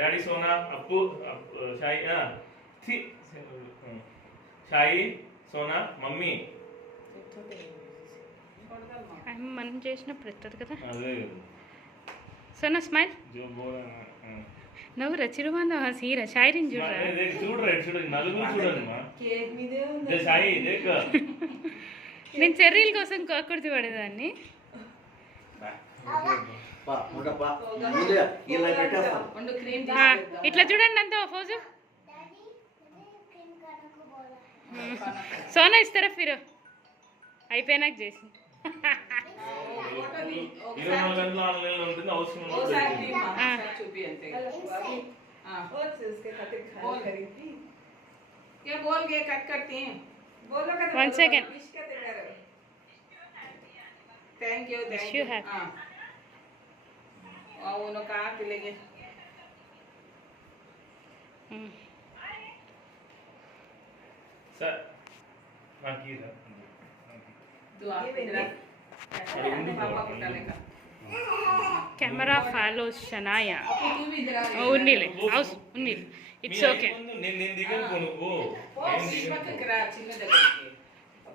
Daddy Sona అప్పు షాయి షాయి Sona mummy మనం చేసినప్పుడు ఎత్తది కదా. అదే సోనా స్మైల్ నవ్వురా చిరుబంద హసీరా షాయిరిని చూడరా చూడరా నలుగురు చూడండి షాయి నేను చెర్రీల కోసం కాకుర్తి పడేదాన్ని. ఇట్లా చూడండి అంతా ఫోజు. సోనా ఇస్తారా ఫిర్ అయిపోయినాక చేసి. One second. Thank you. You have. उन्होंने कहा कि लेंगे सर बाकी है दुआ पापा को डालेगा కెమెరా ఫాలోస్ షనాయా ఉన్నీలే హౌస్ ఉన్నీలే ఇట్స్ ఓకే. నేను దిగను కొనుక్కో చిన్న దగ్గరికి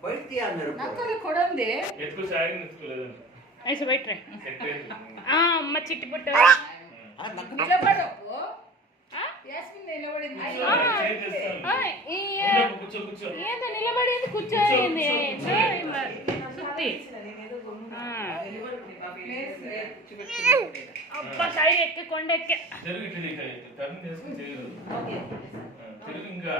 బయటికి అన్నారు నాకు కొడండి ఎత్తుకు సాయి ఎత్తుకోలేదంట ఐసే బయట అమ్మ చిట్టి పుట్ట నిలబడు యాస్మిన్ నిలబడింది ఏదో నిలబడింది కూర్చోయింది సుత్తి. అబ్బా సైడ్ ఎక్కి కొండ ఎక్కే ఇంకా